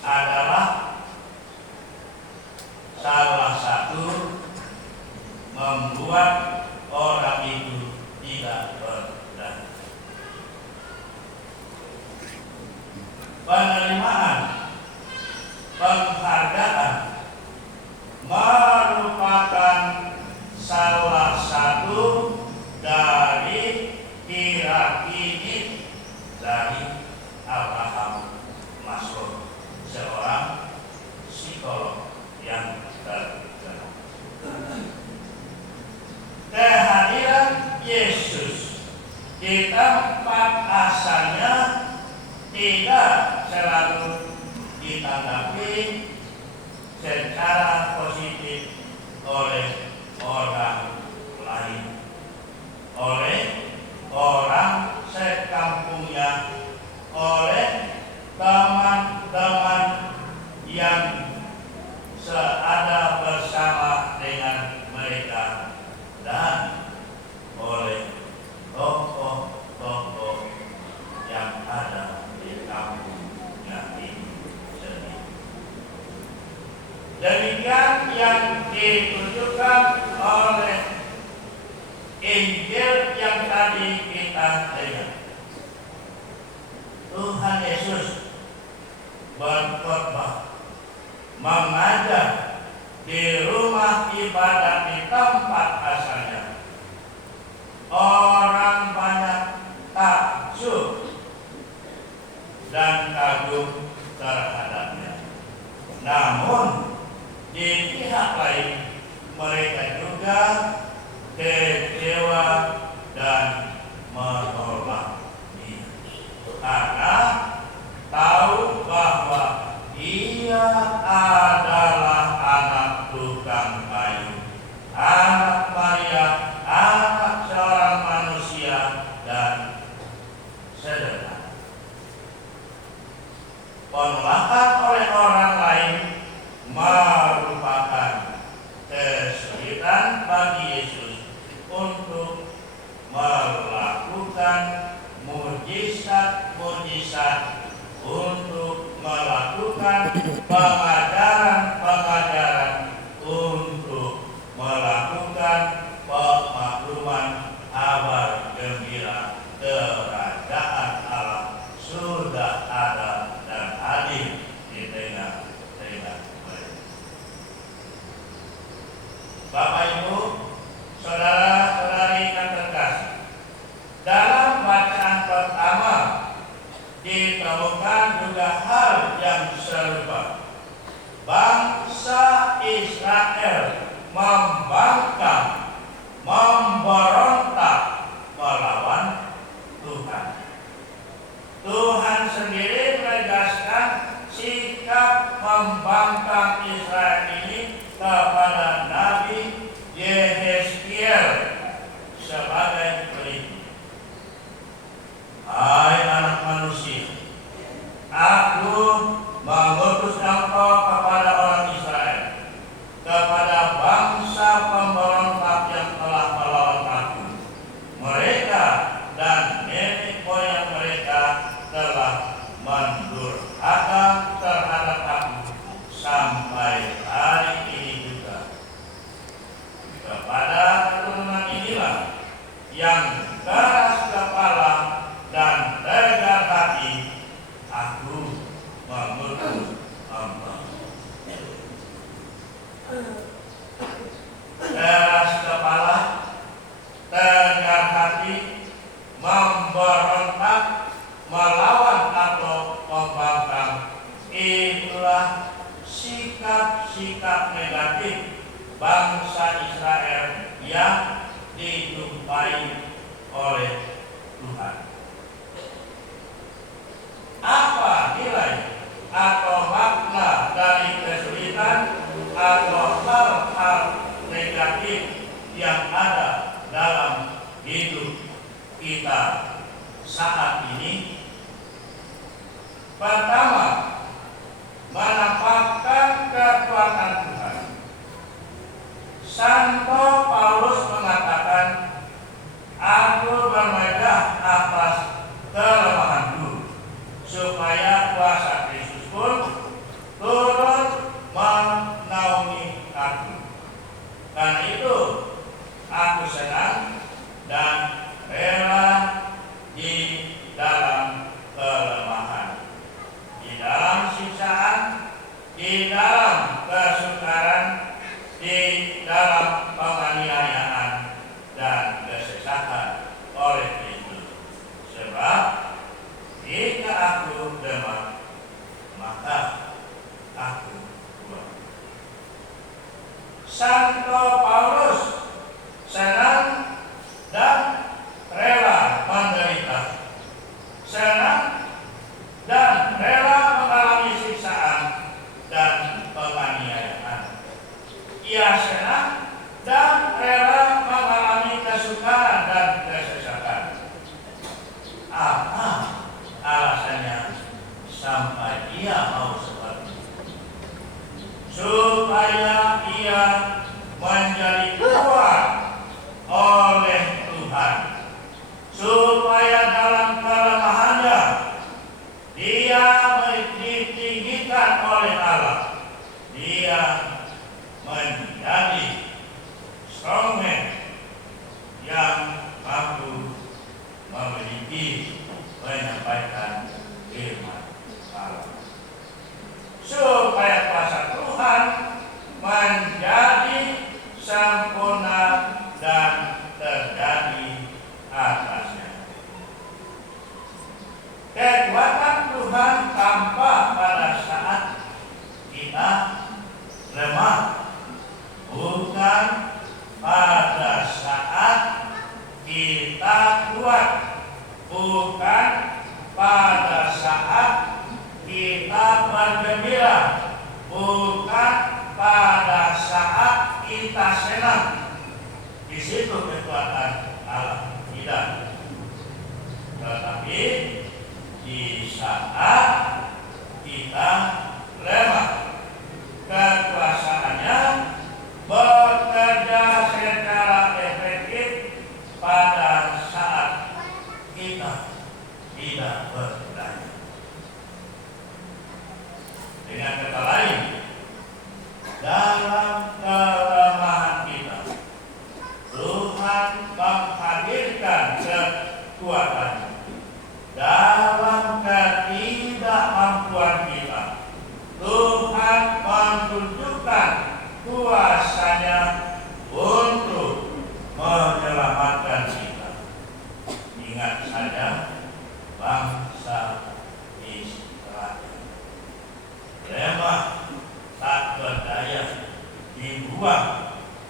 adalah salah satu membuat orang itu tidak berdaya. Penerimaan penghargaan merupakan salah satu dari piramid dari Abraham Maslow, seorang psikolog yang terkenal. Kehadiran Yesus di tempat asalnya tidak selalu ditanggapi secara positif oleh orang lain, oleh orang sekampungnya, oleh teman-teman yang seada bersama dengan mereka, dan oleh tokoh-tokoh yang ada di kampungnya ini sendiri. Demikian yang ditunjukkan oleh Injil yang tadi kita lihat. Tuhan Yesus berkhotbah, mengajar di rumah ibadat di tempat asalnya. Orang banyak takjub dan kagum terhadapnya. Namun di pihak lain mereka juga kecewa dan menolak dia, karena tahu bahwa ia adalah anak tukang kayu, anak Maria, anak seorang manusia dan sederhana. Penolakan oleh orang lain merupakan kesulitan bagi Yesus untuk melakukan mujizat-mujizat, untuk melakukan pengajaran-pengajaran, untuk melakukan pemakluman kabar gembira kerajaan Allah sudah ada dan hadir di tengah-tengah mereka. Bapak Ibu, saudara-saudari yang terkasih, dalam bacaan pertama ditemukan juga hal yang serupa. Bangsa Israel membangkang, memberontak melawan Tuhan. Tuhan sendiri menegaskan sikap membangkang Israel ini kepada Nabi Yehezkiel sebagai berikut. Hai anak manusia, aku mengutus engkau kepada orang Israel, kepada bangsa pemberontak yang telah melawan aku. Mereka dan nenek moyang mereka telah mendurhaka terhadap aku sampai hari ini juga. Kepada keturunan inilah yang keras kepala dan tegar hati, aku mengutus engkau. Keras kepala, tegar hati, memberontak, melawan atau membangkang, itulah sikap-sikap negatif bangsa Israel yang dijumpai oleh Tuhan. Apa nilai atau makna dari kesulitan atau hal-hal negatif yang ada dalam hidup kita saat ini? Pertama, menampakkan kekuatan Tuhan. Santo Paulus mengatakan, aku bermegah apa di dalam kesukaran, di dalam penganiayaan dan kesesakan oleh Kristus. Sebab jika aku lemah, maka aku kuat. Santo Paulus senang dan rela menderita, senang dan rela mengalami siksaan dan penganiayaan. Ia senang dan rela mengalami kesukaran dan kesesakan. Apa alasannya sampai ia mau seperti itu? Supaya ia menjadi kuat oleh Tuhan, supaya dalam kelemahannya dia ditinggikan oleh Allah, dia menjadi strongman yang mampu memiliki menyampaikan firman Allah, supaya kuasa Tuhan menjadi sempurna dan terjadi atasnya. Kekuatan Tuhan tampak pada saat kita lemah, bukan pada saat kita kuat, bukan pada saat kita bergembira, bukan pada saat kita senang. Di situ kekuatan Allah tidak, tetapi di saat kita lemah, kekuasaannya bekerja secara efektif pada saat kita tidak berdaya. Dengan kata lain, dalam kelemahan kita, Tuhan menghadirkan kekuatan. Dalam ketidakmampuan kita, Tuhan menunjukkan kuasa-Nya untuk menyelamatkan kita. Ingat saja bangsa Israel lemah, tak berdaya, dibuang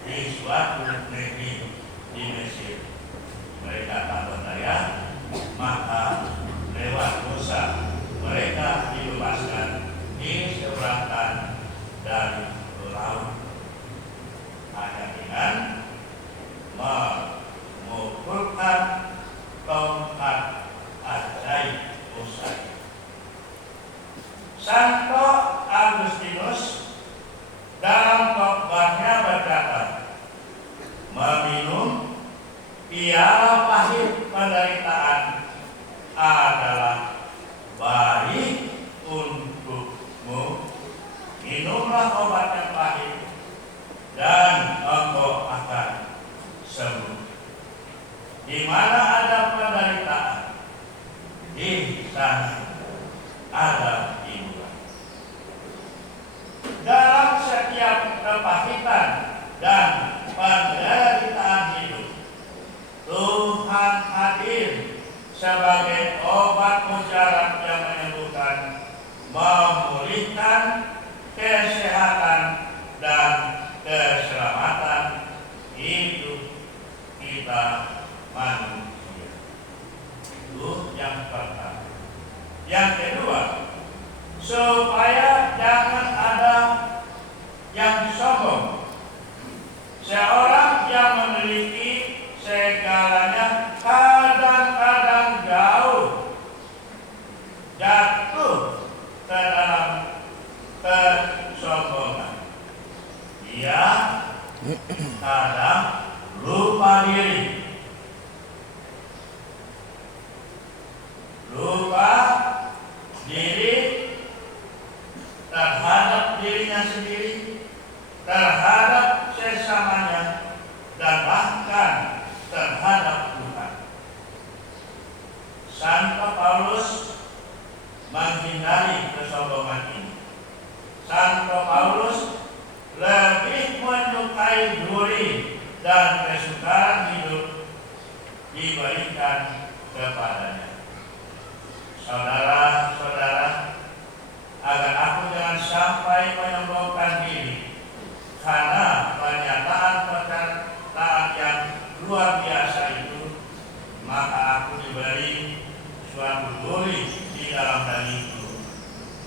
di suatu negeri di Mesir. Mereka tak berdaya, maka lewat Musa mereka dibebaskan, diseberangkan dari laut hanya dengan memukulkan tongkat ajaib Musa. Santo Agustinus dalam khotbahnya berkata, meminum piala pahit penderitaan adalah baik untukmu. Minumlah obat yang pahit dan engkau akan sembuh. Di mana ada penderitaan, di sana ada hiburan. Dalam setiap kepahitan dan penderitaan hidup, Tuhan hadir sebagai obat mujarab yang menyembuhkan, memulihkan kesehatan dan keselamatan hidup kita manusia. Itu yang pertama. Yang kedua, supaya jangan ada yang sombong. Seorang yang memiliki segalanya kadang-kadang jatuh ke dalam kesombongan. Dia kadang lupa diri, terhadap dirinya sendiri, terhadap sesamanya, dan bahkan terhadap Tuhan. Santo Paulus menghindari kesombongan ini. Santo Paulus lebih menyukai duri dan kesukaan hidup diberikan kepadanya. Saudara-saudara, agar aku jangan sampai menyombongkan diri karena pernyataan yang luar biasa itu, maka aku diberi suatu duri di dalam dagingku,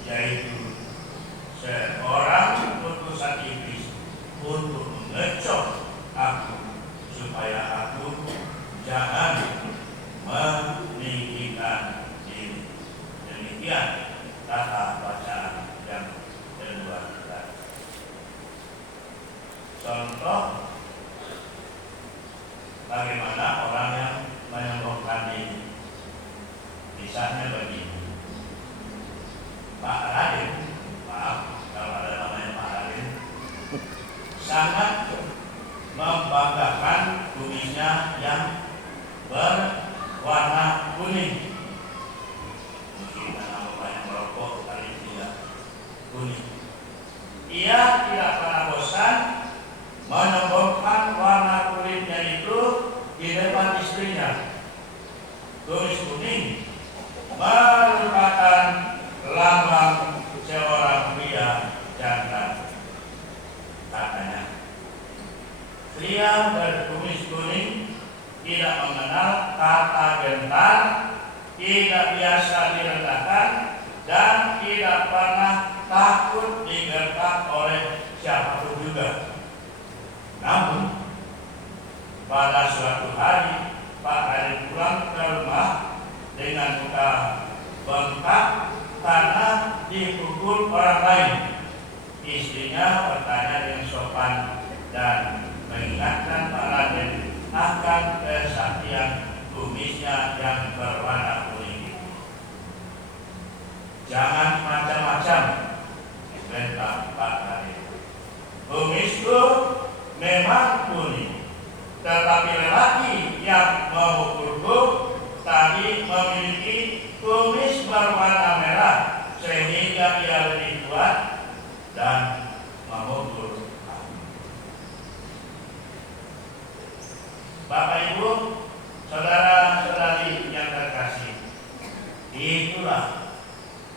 yaitu seorang utusan iblis untuk mengecok aku supaya aku jangan meninggikan diri. Demikian kata bacaan yang kedua kita. Contoh bagaimana orang yang menyombongkan diri. Misalnya begini, Pak Raden, maaf kalau ada namanya Pak Raden, sangat membanggakan kumisnya yang berwarna kuning. Mungkin karena banyak merokok kali tidak kuning. Ia tidak pernah bosan menyombongkan warna kulitnya itu di depan istrinya. Kumis kuning merupakan lambang seorang pria jantan. Katanya, pria berkumis kuning tidak mengenal kata gentar, tidak biasa direndahkan, dan tidak pernah takut digertak oleh siapapun juga. Namun, pada suatu hari Pak Raden pulang ke rumah dengan muka bengkak karena dipukul orang lain. Istrinya bertanya dengan sopan dan mengingatkan Pak Raden akan kesaktian kumisnya yang berwarna kuning. Jangan macam-macam, bentak Pak Raden. Kumisku memang kuning, tetapi lelaki yang memukulku tadi memiliki kumis berwarna merah sehingga ia lebih kuat dan memukul aku. Bapak Ibu, saudara-saudari yang terkasih, itulah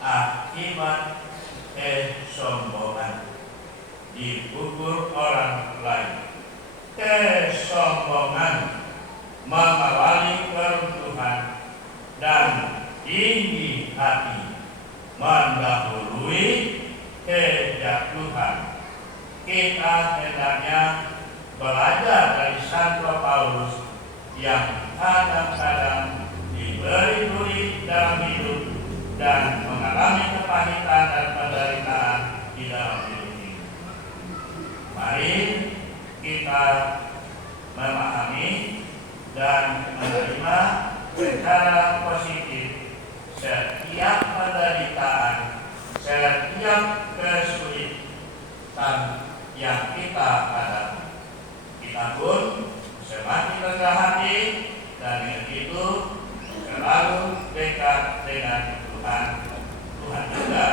akibat kesombongan. Dipukul orang lain. Kesombongan mengawali keruntuhan dan tinggi hati mendahului kejatuhan. Kita hendaknya belajar dari Santo Paulus yang kadang-kadang diberi duri dalam hidup dan mengalami kepahitan dan penderitaan di dalam hidup. Mari kita memahami dan menerima secara positif setiap penderitaan, setiap kesulitan yang kita hadapi. Kita pun semakin lega hati dan dengan itu selalu dekat dengan Tuhan. Tuhan juga